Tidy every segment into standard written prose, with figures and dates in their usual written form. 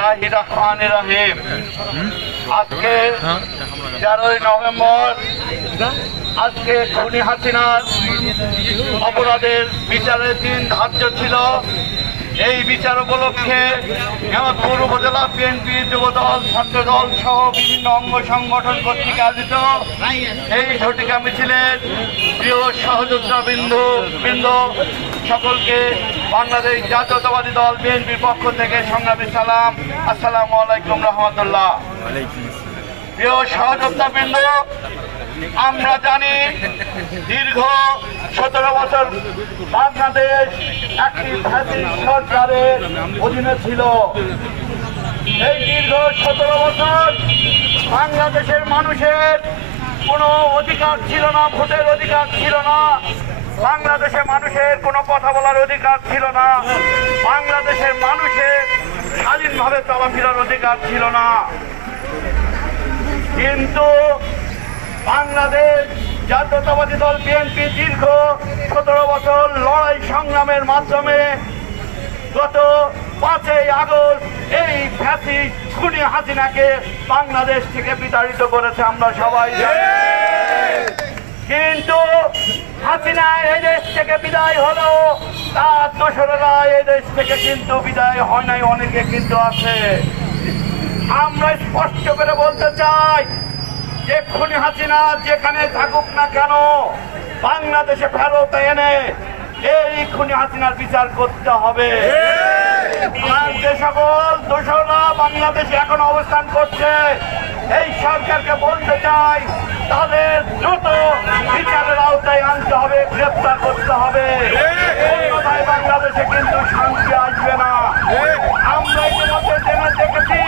বিসমিল্লাহির রহমানির রহিম। আজকে 13ই নভেম্বর, আজকে খুনি হাসিনার অপরাধের বিচারের দিন ধার্য ছিল। এই বিচার উপলক্ষে নেমাতপুর উপজেলা বিএনপি, যুবদল, ছাত্রদল সহ বিভিন্ন অঙ্গ সংগঠন কর্তৃক আয়োজিত এই ঝটিকা মিছিলের প্রিয় সহযোদ্ধা বৃন্দ সকলকে বাংলাদেশ জাতীয়তাবাদী দল বিএনপির পক্ষ থেকে সংগ্রামী সালাম। আসসালামু আলাইকুম রহমতুল্লাহ। প্রিয় সহযোদ্ধা বৃন্দ, আমরা জানি দীর্ঘ 17 বছর বাংলাদেশ একটি ফ্যাসিস্ট সরকারের অধীনে ছিল। এই দীর্ঘ 17 বছর বাংলাদেশের মানুষের কোনো অধিকার ছিল না, ভোটের অধিকার ছিল না, বাংলাদেশের মানুষের কোনো কথা বলার অধিকার ছিল না, বাংলাদেশের মানুষের স্বাধীনভাবে চলাফেরার অধিকার ছিল না। কিন্তু বাংলাদেশ জাতীয়তাবাদী দল বিএনপি দীর্ঘ 17 বছর লড়াই সংগ্রামের মাধ্যমে গত 5ই আগস্ট এই ফ্যাসিস্ট খুনি হাসিনাকে বাংলাদেশ থেকে বিতাড়িত করেছে, আমরা সবাই জানি। কিন্তু হাসিনা এই দেশ থেকে বিদায় হলো, তার দোসরেরা এই দেশ থেকে কিন্তু বিদায় হয় নাই, অনেকে কিন্তু আছে। আমরা স্পষ্ট করে বলতে চাই যে খুনি হাসিনা যেখানে থাকুক না কেন, বাংলাদেশে ফেরত এনে এই খুনি হাসিনার বিচার করতে হবে। আর যে সকল দোষরা বাংলাদেশে এখন অবস্থান করছে, এই সরকারকে বলতে চাই তাদের দ্রুত বিচারের আওতায় আনতে হবে, গ্রেপ্তার করতে হবে। অন্যথায় বাংলাদেশে কিন্তু শান্তি আসবে না। আমরা ইতিমধ্যে জেনে দেখেছি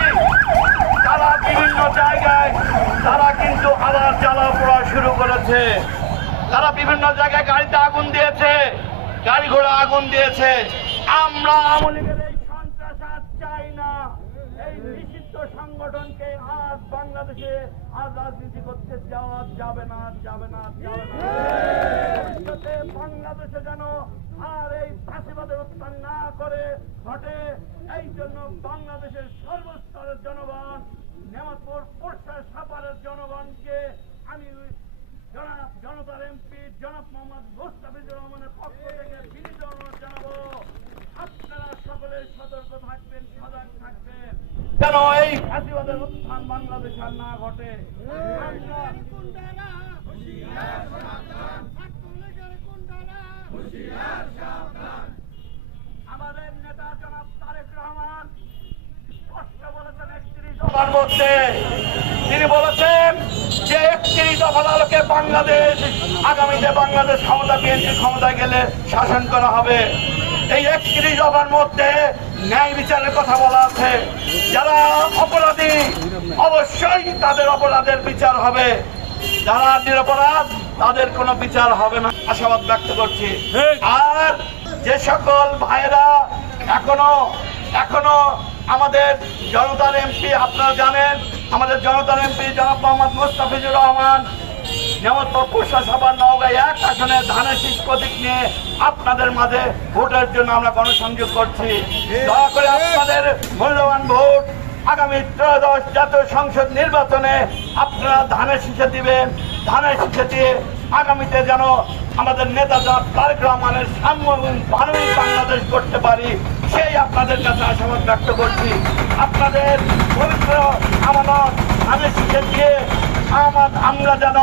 তারা বিভিন্ন জায়গায় তারা কিন্তু আবার জ্বালা পোড়া শুরু করেছে। তারা বিভিন্ন জায়গায় গাড়িতে আগুন দিয়েছে, গাড়ি ঘোড়া আগুন দিয়েছে। আমরা আওয়ামী লীগের এই সন্ত্রাস আর চাই না। এই নিষিদ্ধ সংগঠনকে আজ বাংলাদেশে আর রাজনীতি করতে যাওয়া যাবে না, যাবে না, যাবে না। ভবিষ্যতে বাংলাদেশে যেন আর এই ফাঁসিবাদের উত্থান না করে ঘটে, এই জন্য বাংলাদেশের সর্বস্তরের জনগণ, নেমাতপুর পোরশা সাপারের জনগণকে আমি জনাব জনতার এমপি জনাব মোহাম্মদ মোস্তাফিজুর রহমানের পক্ষ থেকে বিনীত অনুরোধ জানাবো, আপনারা সকলে সতর্ক থাকবেন, সজাগ থাকবেন, যেন এই ফাঁসিবাদের উত্থান বাংলাদেশ আর না ঘটে। আমাদের নেতা জনাব তারেক রহমান স্পষ্ট বলেছেন 31 দফার মধ্যে, তিনি বলেছেন যে 31 দফার আলোকে বাংলাদেশ আগামীতে বাংলাদেশ ক্ষমতা বিএনপি ক্ষমতায় গেলে শাসন করা হবে। এই 31 দফার মধ্যে ন্যায় বিচারের কথা বলা আছে। যারা অপরাধী অবশ্যই তাদের অপরাধের বিচার হবে, যারা নিরপরাধ তাদের কোনো বিচার হবে না, আশাবাদ ব্যক্ত করছি। আর যে সকল ভাইয়েরা এখনো আমাদের জনতার এমপি, আপনারা জানেন আমাদের জনতার এমপি জনাব মোহাম্মদ মোস্তাফিজুর রহমান নেমাতপুর পোরশা সাপার নওগাঁ 1 আসনে ধানের শীষ প্রতীক নিয়ে আপনাদের মাঝে ভোটের জন্য আমরা গণসংযোগ করছি। দয়া করে আপনাদের মূল্যবান ভোট আগামী 13 জাতীয় সংসদ নির্বাচনে আপনারা ধানের শীষে দিবেন। ধানের শীষে দিয়ে আগামীতে যেন আমাদের নেতা জনাব তারেক রহমানের সাম্য এবং মানবিক বাংলাদেশ করতে পারি, সেই আপনাদের কাছে আশাবাদ ব্যক্ত করছি। আপনাদের পবিত্র আমানত ধানের শীষে দিয়ে আমরা যেন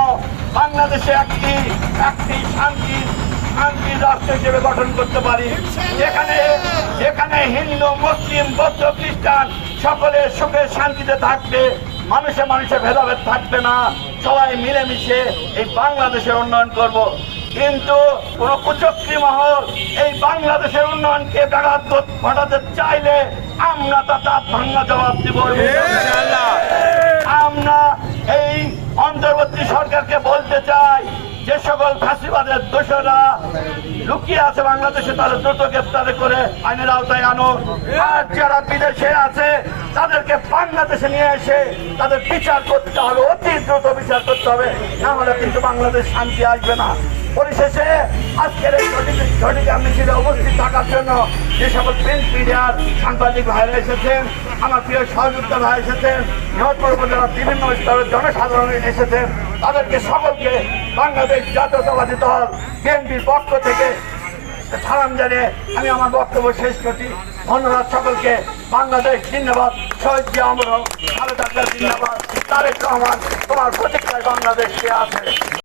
বাংলাদেশে একটি শান্তি রাষ্ট্র হিসেবে গঠন করতে পারি, যেখানে হিন্দু, মুসলিম, বৌদ্ধ, খ্রিস্টান সকলে সুখে শান্তিতে থাকবে, মানুষে মানুষে ভেদাভেদ থাকবে না, সবাই মিলেমিশে এই বাংলাদেশের উন্নয়ন করব। কিন্তু কোন কুচক্রী মহল এই বাংলাদেশের উন্নয়নকে ব্যাঘাত ঘটাতে চাইলে আমরা তার ভাঙ্গা জবাব দিব। আমরা এই অন্তর্বর্তী সরকারকে বলতে চাই, যে সকল ফাঁসিবাদের দোষরা লুকিয়ে আছে বাংলাদেশে তাদের দ্রুত গ্রেপ্তার করে আইনের আওতায় আনুন। আর যারা বিদেশে আছে তাদেরকে বাংলাদেশে নিয়ে এসে তাদের বিচার করতে হবে, অতি দ্রুত বিচার করতে হবে, না হলে কিন্তু বাংলাদেশ শান্তি আসবে না। পরিশেষে আজকের এই ঝটিকা মিছিলে উপস্থিত থাকার জন্য যে সকল প্রিন্ট মিডিয়ার সাংবাদিক ভাইরা এসেছেন, আমার প্রিয় সহযোদ্ধা ভাই এসেছেন, নিহতপুর উপজেলার বিভিন্ন স্তরের জনসাধারণ এসেছেন, তাদেরকে সকলকে বাংলাদেশ জাতীয়তাবাদী দল বিএনপির পক্ষ থেকে সালাম জানিয়ে আমি আমার বক্তব্য শেষ করছি। ধন্যবাদ সকলকে। বাংলাদেশ জিন্দাবাদ, শহীদ জিয়া অমর হোক, খালেদা জিয়া জিন্দাবাদ, তারেক রহমান, তোমার প্রতিক্রিয়ায় বাংলাদেশকে আছে।